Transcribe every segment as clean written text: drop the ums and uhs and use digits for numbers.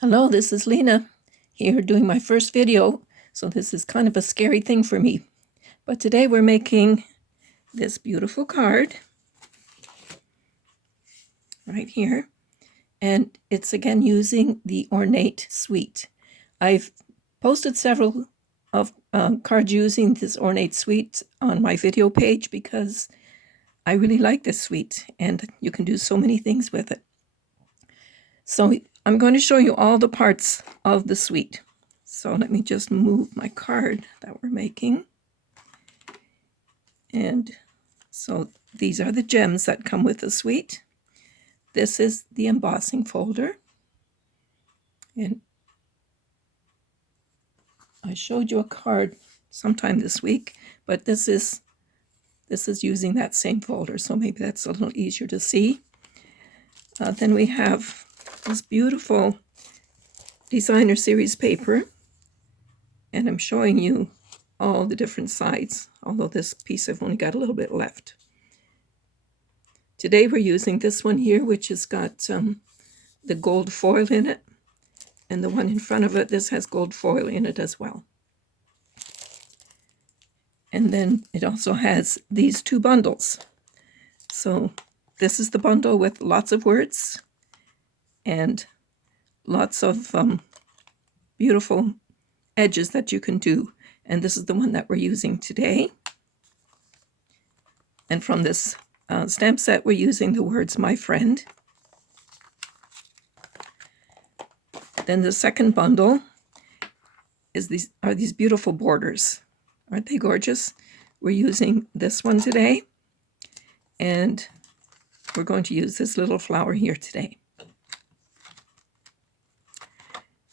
Hello, this is Lena here doing my first video, so this is kind of a scary thing for me. But today we're making this beautiful card right here, and it's again using the Ornate suite. I've posted several of cards using this Ornate suite on my video page because I really like this suite and you can do so many things with it. So I'm going to show you all the parts of the suite. So let me just move my card that we're making. And so these are the gems that come with the suite. This is the embossing folder. And I showed you a card sometime this week, but this is using that same folder, so maybe that's a little easier to see. Then we have this beautiful designer series paper, and I'm showing you all the different sides, although this piece I've only got a little bit left. Today we're using this one here, which has got the gold foil in it, and the one in front of it, this has gold foil in it as well. And then it also has these two bundles. So this is the bundle with lots of words and lots of beautiful edges that you can do. And this is the one that we're using today. And from this stamp set, we're using the words "my friend." Then the second bundle is these beautiful borders. Aren't they gorgeous? We're using this one today, and we're going to use this little flower here today.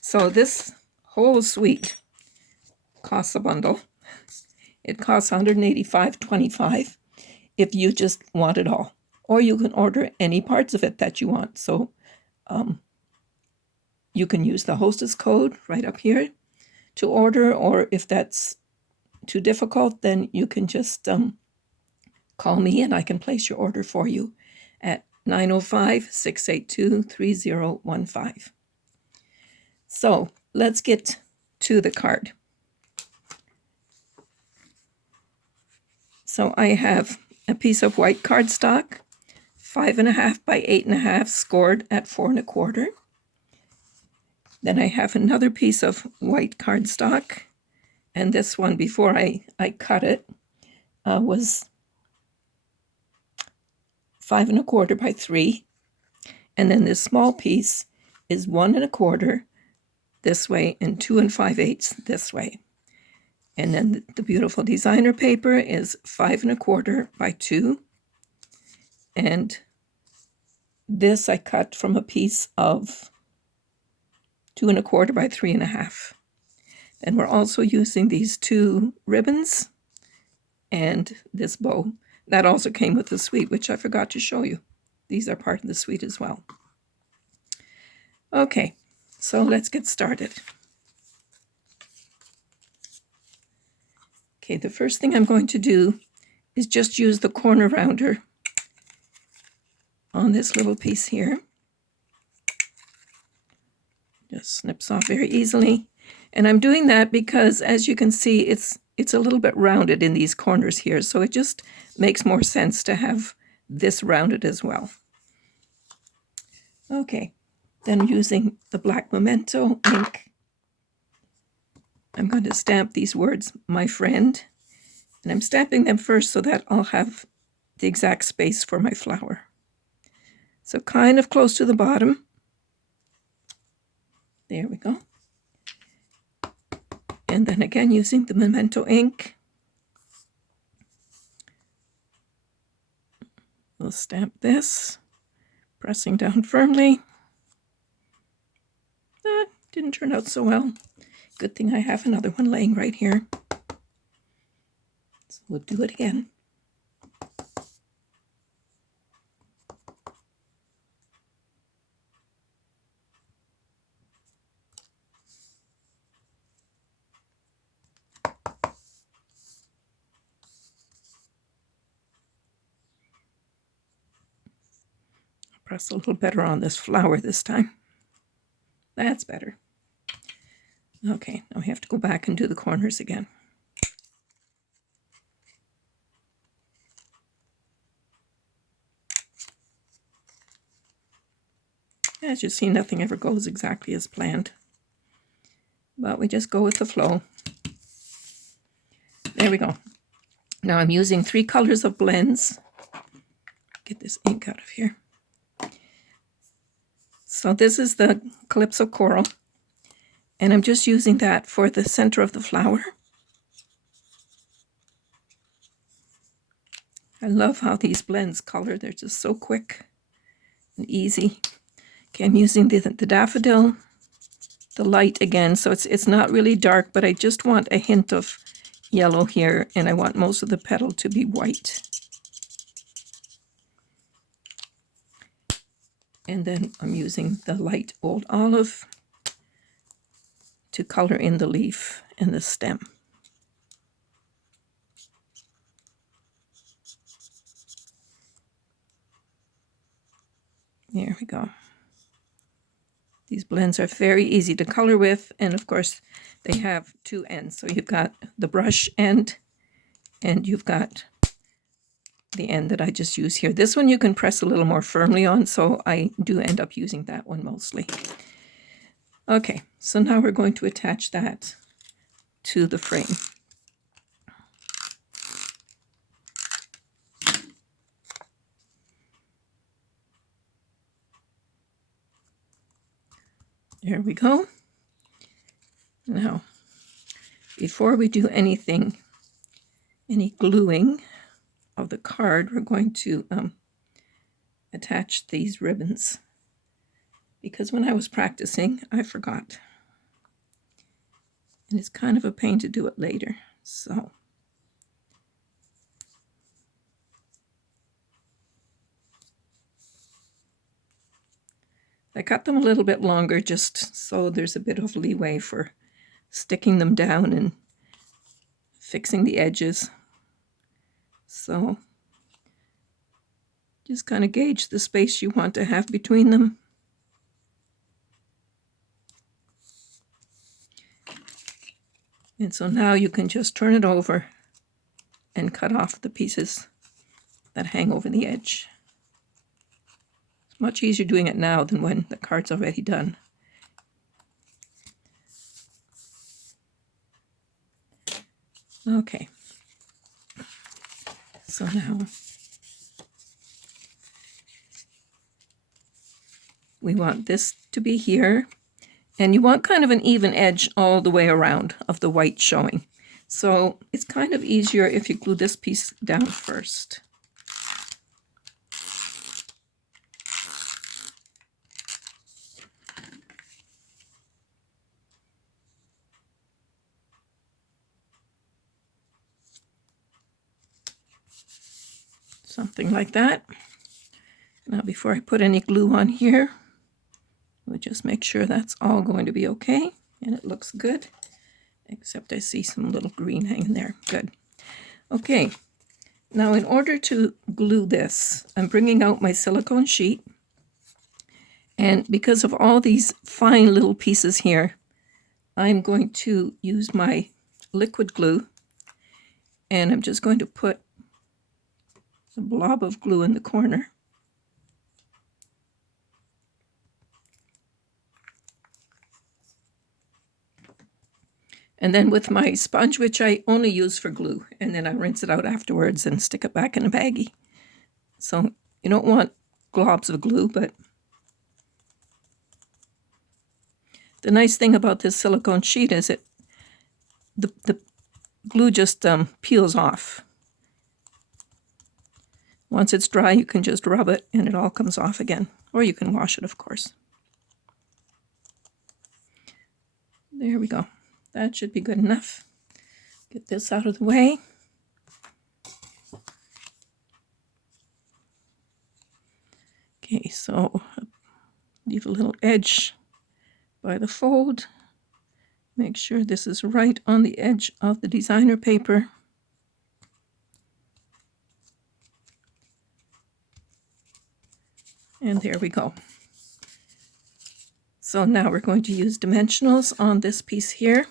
So this whole suite costs a bundle. It costs $185.25 if you just want it all, or you can order any parts of it that you want. So you can use the hostess code right up here to order, or if that's too difficult, then you can just call me and I can place your order for you at 905-682-3015. So let's get to the card. So I have a piece of white cardstock, 5.5 by 8.5, scored at 4 1/4. Then I have another piece of white cardstock, and this one, before I cut it, was 5 1/4 by 3. And then this small piece is 1 1/4 this way and 2 5/8 this way. And then the beautiful designer paper is 5 1/4 by 2. And this I cut from a piece of 2 1/4 by 3.5. And we're also using these two ribbons and this bow. That also came with the suite, which I forgot to show you. These are part of the suite as well. Okay, so let's get started. Okay, the first thing I'm going to do is just use the corner rounder on this little piece here. Just snips off very easily. And I'm doing that because, as you can see, it's a little bit rounded in these corners here, so it just makes more sense to have this rounded as well. Okay, then using the black memento ink, I'm going to stamp these words, "my friend," and I'm stamping them first so that I'll have the exact space for my flower. So kind of close to the bottom. There we go. And then again, using the memento ink, we'll stamp this, pressing down firmly. That didn't turn out so well. Good thing I have another one laying right here. So we'll do it again. Press a little better on this flower this time. That's better. Okay, now we have to go back and do the corners again. As you see, nothing ever goes exactly as planned, but we just go with the flow. There we go. Now I'm using 3 colors of blends. Get this ink out of here. So this is the Calypso Coral, and I'm just using that for the center of the flower. I love how these blends color. They're just so quick and easy. Okay, I'm using the daffodil, the light again, so it's not really dark, but I just want a hint of yellow here, and I want most of the petal to be white. And then I'm using the light old olive to color in the leaf and the stem. There we go. These blends are very easy to color with, and of course they have 2 ends. So you've got the brush end, and you've got the end that I just use here. This one you can press a little more firmly on, so I do end up using that one mostly. Okay, so now we're going to attach that to the frame. There we go. Now, before we do anything, any gluing of the card, we're going to attach these ribbons, because when I was practicing, I forgot. And it's kind of a pain to do it later. So I cut them a little bit longer just so there's a bit of leeway for sticking them down and fixing the edges. So just kind of gauge the space you want to have between them. And so now you can just turn it over and cut off the pieces that hang over the edge. It's much easier doing it now than when the card's already done. Okay. So now we want this to be here, and you want kind of an even edge all the way around of the white showing. So it's kind of easier if you glue this piece down first. Something like that. Now before I put any glue on here, we'll just make sure that's all going to be okay, and it looks good, except I see some little green hanging there. Good. Okay, now in order to glue this, I'm bringing out my silicone sheet, and because of all these fine little pieces here, I'm going to use my liquid glue, and I'm just going to put a blob of glue in the corner. And then with my sponge, which I only use for glue, and then I rinse it out afterwards and stick it back in a baggie. So you don't want globs of glue, but the nice thing about this silicone sheet is the glue just peels off. Once it's dry, you can just rub it and it all comes off again. Or you can wash it, of course. There we go. That should be good enough. Get this out of the way. Okay, so leave a little edge by the fold. Make sure this is right on the edge of the designer paper. And there we go. So now we're going to use dimensionals on this piece here.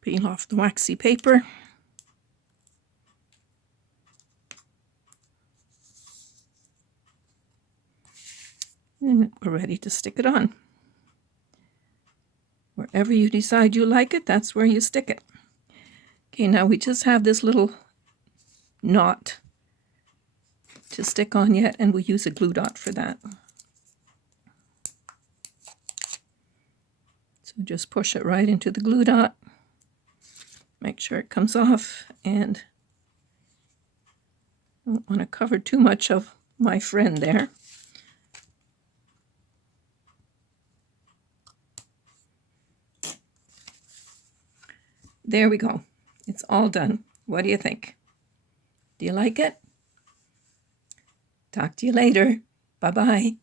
Peel off the waxy paper. And we're ready to stick it on. Wherever you decide you like it, that's where you stick it. Okay, now we just have this little knot to stick on yet, and we'll use a glue dot for that. So just push it right into the glue dot. Make sure it comes off, and don't want to cover too much of my friend there. There we go. It's all done. What do you think? Do you like it? Talk to you later. Bye-bye.